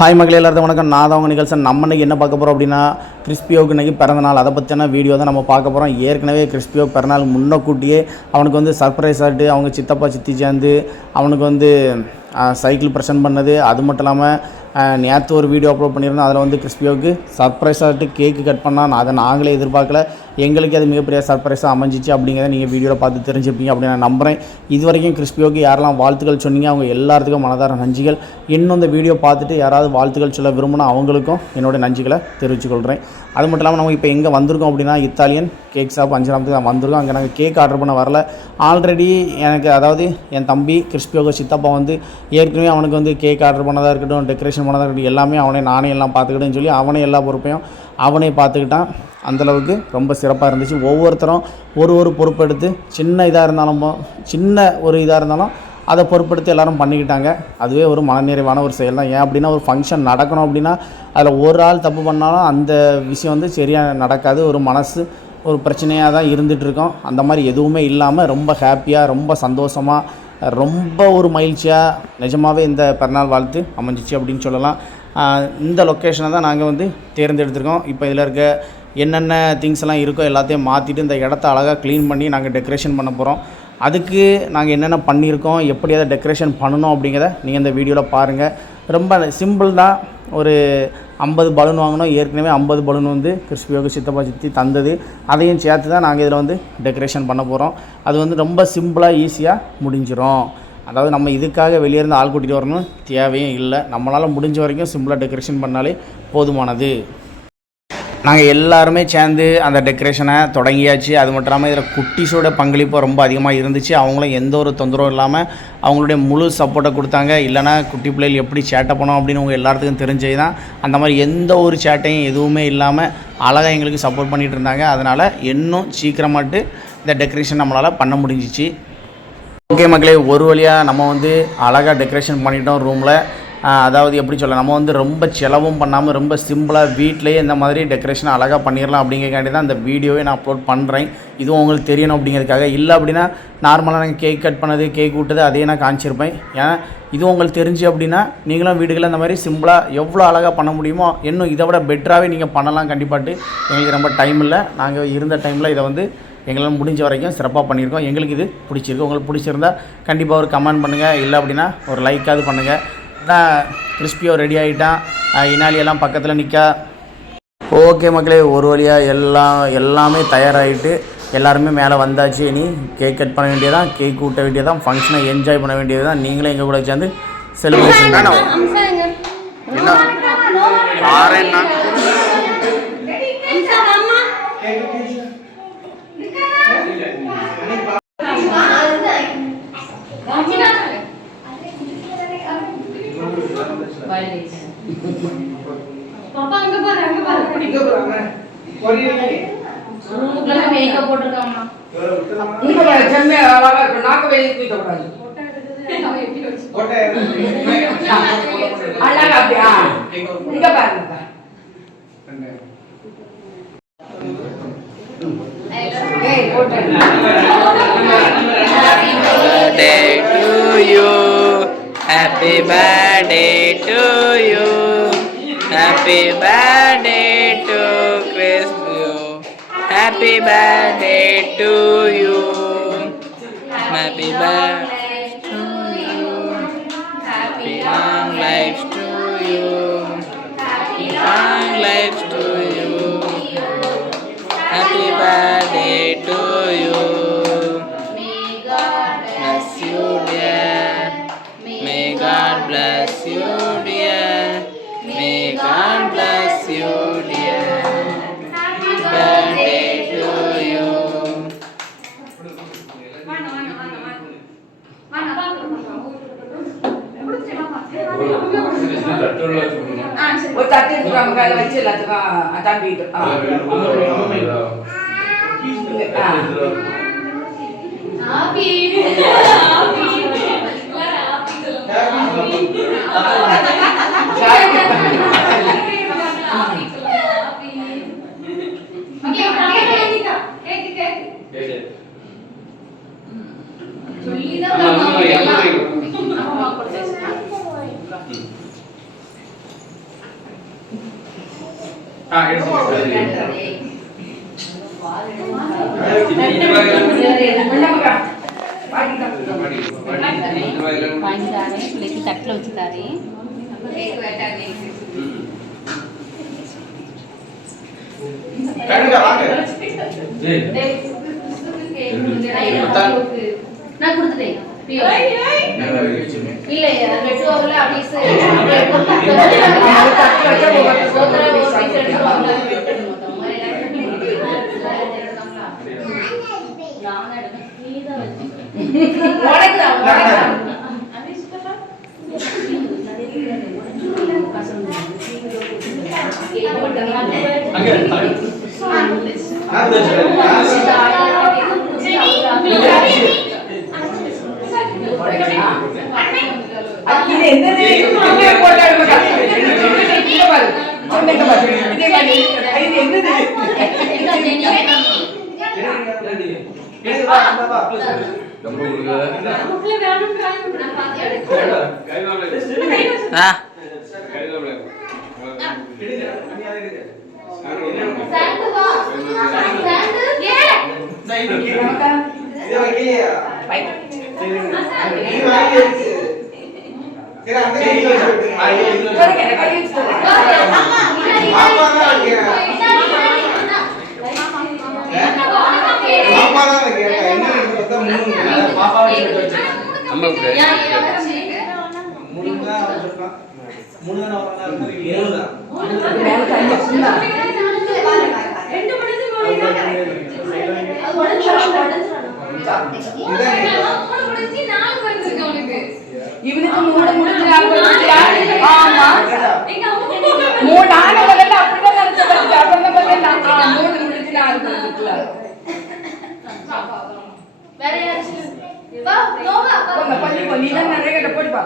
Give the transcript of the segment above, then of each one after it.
Hi மக்களே, எல்லாருக்கும் வணக்கம். நான் தான் உங்கள் நிகழ்ச்சி. நம்ம இன்றைக்கி என்ன பார்க்க போகிறோம் அப்படின்னா, கிறிஸ்பியோவுக்கு இன்றைக்கி பிறந்தநாள். அதை பற்றின வீடியோ தான் நம்ம பார்க்க போகிறோம். ஏற்கனவே கிறிஸ்பியோ பிறந்தநாள் முன்னக்கூட்டியே அவனுக்கு வந்து சர்ப்ரைஸ் ஆகிட்டு அவங்க சித்தப்பா சித்தி சேர்ந்து அவனுக்கு வந்து சைக்கிள் ப்ரெசென்ட் பண்ணது. அது மட்டும் இல்லாமல் நேற்று ஒரு வீடியோ அப்லோட் பண்ணியிருந்தோம். அதில் வந்து கிறிஸ்பியோவுக்கு சர்ப்ரைஸ் ஆகிட்டு கேக்கு கட் பண்ணால் அதை நாங்களே எதிர்பார்க்கல. எங்களுக்கு அது மிகப்பெரிய சர்ப்ரைஸாக அமைஞ்சிச்சு அப்படிங்கிறத நீங்கள் வீடியோவில் பார்த்து தெரிஞ்சுப்பீங்க அப்படின்னு நான் நம்புகிறேன். இது வரைக்கும் கிறிஸ்பியோவுக்கு யாரெல்லாம் வாழ்த்துக்கள் சொன்னீங்க அவங்க எல்லாத்துக்கும் மனதார நன்றிகள். இன்னும் இந்த வீடியோ பார்த்துட்டு யாராவது வாழ்த்துக்கள் சொல்ல விரும்பினா அவங்களுக்கும் என்னோடய நன்றிகளை தெரிவித்துக்கொள்கிறேன். அது மட்டும் இல்லாமல் நம்ம இப்போ எங்கே வந்திருக்கோம் அப்படின்னா, இத்தாலியன் கேக் ஷாப் 5ஆம் தான் வந்திருக்கோம். அங்கே நாங்கள் கேக் ஆர்டர் பண்ண வரல. ஆல்ரெடி எனக்கு அதாவது என் தம்பி கிறிஸ்பியோக சித்தப்பா வந்து ஏற்கனவே அவனுக்கு வந்து கேக் ஆர்டர் பண்ணதாக இருக்கட்டும், டெக்கரேஷன் பண்ணதாக இருக்கட்டும், எல்லாமே நானே எல்லாம் பார்த்துக்கிட்டேன்னு சொல்லி அவனே எல்லா பொறுப்பையும் அவனே பார்த்துக்கிட்டான். அந்தளவுக்கு ரொம்ப சிறப்பாக இருந்துச்சு. ஒவ்வொருத்தரும் ஒரு பொறுப்பெடுத்து சின்ன ஒரு இதாக இருந்தாலும் அதை பொறுப்பெடுத்து எல்லோரும் பண்ணிக்கிட்டாங்க. அதுவே ஒரு மனநிறைவான ஒரு செயல் தான். ஏன் அப்படின்னா, ஒரு ஃபங்க்ஷன் நடக்கணும் அப்படின்னா அதில் ஒரு ஆள் தப்பு பண்ணாலும் அந்த விஷயம் வந்து சரியாக நடக்காது. ஒரு பிரச்சனையாக தான் இருந்துகிட்ருக்கோம். அந்த மாதிரி எதுவுமே இல்லாமல் ரொம்ப ஹாப்பியாக, ரொம்ப சந்தோஷமாக, ரொம்ப ஒரு மகிழ்ச்சியாக நிஜமாகவே இந்த பிறநாள் வாழ்த்து அமைஞ்சிச்சு அப்படின்னு சொல்லலாம். இந்த லொக்கேஷனை தான் நாங்கள் வந்து தேர்ந்தெடுத்திருக்கோம். இப்போ இதில் இருக்க என்னென்ன திங்ஸ் எல்லாம் இருக்கோ எல்லாத்தையும் மாற்றிட்டு இந்த இடத்த அழகாக க்ளீன் பண்ணி நாங்கள் டெக்கரேஷன் பண்ண போகிறோம். அதுக்கு நாங்கள் என்னென்ன பண்ணியிருக்கோம், எப்படி அதை டெக்கரேஷன் பண்ணணும் அப்படிங்கிறத நீங்கள் இந்த வீடியோவில் பாருங்கள். ரொம்ப சிம்பிள் தான். ஒரு 50 பலூன் வாங்கினோம். ஏற்கனவே 50 பலூன் வந்து கிறிஸ்பியோக சித்தப்பா சித்தி தந்தது. அதையும் சேர்த்து தான் நாங்கள் இதில் வந்து டெக்கரேஷன் பண்ண போகிறோம். அது வந்து ரொம்ப சிம்பிளாக ஈஸியாக முடிஞ்சிடும். அதாவது நம்ம இதுக்காக வெளியே இருந்து ஆள் கூட்டிகிட்டு வரணும் தேவையும் இல்லை. நம்மளால் முடிஞ்ச வரைக்கும் சிம்பிளாக டெக்கரேஷன் பண்ணாலே போதுமானது. நாங்கள் எல்லாருமே சேர்ந்து அந்த டெக்கரேஷனை தொடங்கியாச்சு. அது மட்டும் இல்லாமல் இதில் குட்டீஸோட பங்களிப்பு ரொம்ப அதிகமாக இருந்துச்சு. அவங்களும் எந்த ஒரு தொந்தரவும் இல்லாமல் அவங்களுடைய முழு சப்போர்ட்டை கொடுத்தாங்க. இல்லைனா குட்டி பிள்ளைகள் எப்படி சேட்டை பண்ணோம் அப்படின்னு உங்கள் எல்லாத்துக்கும் தெரிஞ்சது தான். அந்த மாதிரி எந்த ஒரு சேட்டையும் எதுவுமே இல்லாமல் அழகாக எங்களுக்கு சப்போர்ட் பண்ணிகிட்டு இருந்தாங்க. அதனால் இன்னும் சீக்கிரமாட்டு இந்த டெக்கரேஷன் நம்மளால் பண்ண முடிஞ்சிச்சு. ஓகே மக்களே, ஒரு வழியாக நம்ம வந்து அழகாக டெக்கரேஷன் பண்ணிட்டோம் ரூமில். அதாவது எப்படி சொல்ல, நம்ம வந்து ரொம்ப செலவும் பண்ணாமல் ரொம்ப சிம்பிளாக வீட்டிலேயே இந்த மாதிரி டெக்கரேஷன் அழகாக பண்ணிடலாம் அப்படிங்கிறக்காண்டி தான் இந்த வீடியோவே நான் அப்லோட் பண்ணுறேன். இதுவும் உங்களுக்கு தெரியணும் அப்படிங்கிறதுக்காக. இல்லை அப்படின்னா நார்மலாக நாங்கள் கேக் கட் பண்ணது, கேக் விட்டது அதே நான் காமிச்சிருப்பேன். ஏன்னா இதுவும் உங்களுக்கு தெரிஞ்சு அப்படின்னா நீங்களும் வீடுகளில் இந்த மாதிரி சிம்பிளாக எவ்வளோ அழகாக பண்ண முடியுமோ இன்னும் இதை விட பெட்டராகவே நீங்கள் பண்ணலாம். கண்டிப்பாட்டு எங்களுக்கு ரொம்ப டைம் இல்லை. நாங்கள் இருந்த டைமில் இதை வந்து எங்களால் முடிஞ்ச வரைக்கும் சிறப்பாக பண்ணியிருக்கோம். எங்களுக்கு இது பிடிச்சிருக்கு. உங்களுக்கு பிடிச்சிருந்தால் கண்டிப்பாக ஒரு கமெண்ட் பண்ணுங்கள். இல்லை அப்படின்னா ஒரு லைக்காவது பண்ணுங்கள். தான் கிறிஸ்பியோ ரெடி ஆகிட்டான். இனாலியெல்லாம் பக்கத்தில் நிற்கா. ஓகே மக்களே, ஒரு வழியாக எல்லாமே தயாராகிட்டு எல்லாருமே மேலே வந்தாச்சு. இனி கேக் கட் பண்ண வேண்டியதான், கேக் ஊட்ட வேண்டியதான், ஃபங்க்ஷனை என்ஜாய் பண்ண வேண்டியது தான். நீங்களே எங்கள் கூட சேர்ந்து செலிப்ரேஷன் பண்ணணும். பாப்பா அங்க பாரு மூக்குல மேக்கப் போட்டுருக்காமா. இங்க பாரு செம்மே அழகா இருக்கு. நாக்க வெளிய தூக்கிட்ட கூடாது. அழகா அப்படியே இங்க பாருங்க. ஏய் போட்டு. Happy birthday to you. Happy birthday to Crispio. Happy birthday to you. Happy birthday to you. Happy long life to you. Happy long life to you. Happy birthday to you. Bless you dear. May God bless you dear. May God bless you dear. Happy birthday to you. ஒரு தட்டு நம்ம கையில வச்சு எல்லாத்துக்கும் தம்பிட்டு வாங்கிட்டாரு பிள்ளைக்கு தட்டில் வச்சுட்டாரு. நான் கொடுத்துட்டேன். இல்ல வெட்டுவாங்கல ஆபீஸ் இவனுக்கு மூணு முடிஞ்சு ஆமா மூணு நாலு வரல அப்படிதான் நினைச்சேன். அப்புறம் பார்த்தா மூணு முடிஞ்சு நாலு வந்துருக்குல. வேற யாராச்சும் வா நோவா கொஞ்சம் நீ தான் நிறைய கிட்ட போட்டு பா.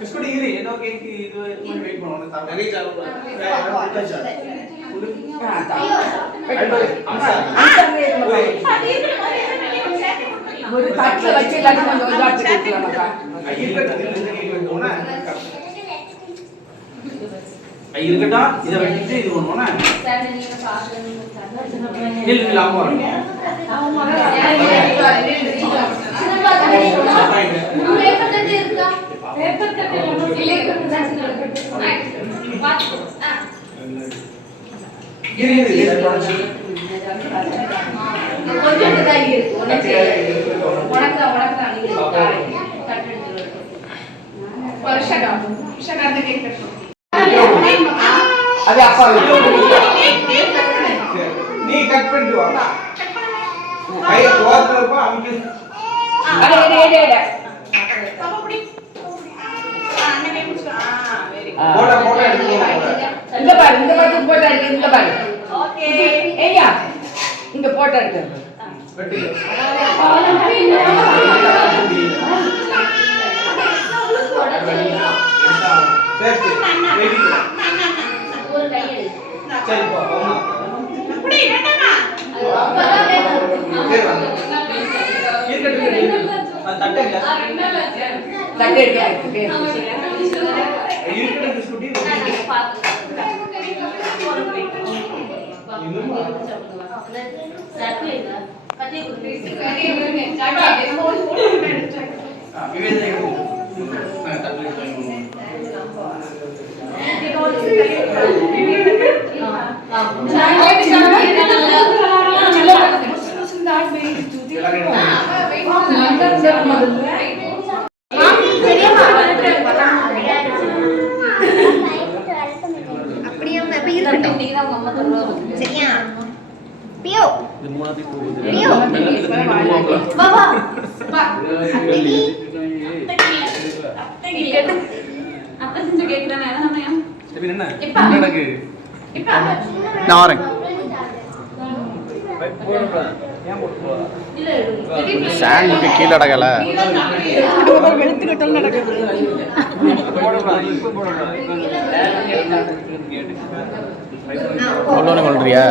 கிஸ்குடி இரு ஏதோ கேக் இது கொஞ்சம் வெயிட் பண்ணனும். நிறைய சாப்பிடு. ஒரு தட்டில் வச்சு எல்லாரும் கொஞ்சம் உதாச்சு கொடுக்கலாமாக்கா? இருக்கட்டும் இதை வச்சுட்டு இது பண்ணுவோம்னா இல்லை ஆமா அது அப்பா நீ கட் பண்ணிட்டு வா கைய தோத்துறப்ப அவங்க அட அட போடா போடா எடுத்து இந்த பாரு இந்த பக்கத்து போட்டா இருக்கு இந்த பாரு ஓகே ஏய்யா இங்க போட்டா இருக்கு வெட்டி சரி வெட்டி ஒரு கை எடு சரி போ அப்படி வேண்டாமா சரி வாங்க இருக்கட்டும் தட்டை தட்டு எடுத்து இருக்கட்டும் ஸ்கூட்டி பியோ பியோ பாபா அப்ப செஞ்ச கேக் தானே நம்ம என்ன இப்ப நடக்கு இப்ப நான் வரேன் ஸ்டாண்டுக்கு கீழே அடக்கல வெளுத்துக்கிட்டல் நடக்குது கொள்ளணும் கொள்றியா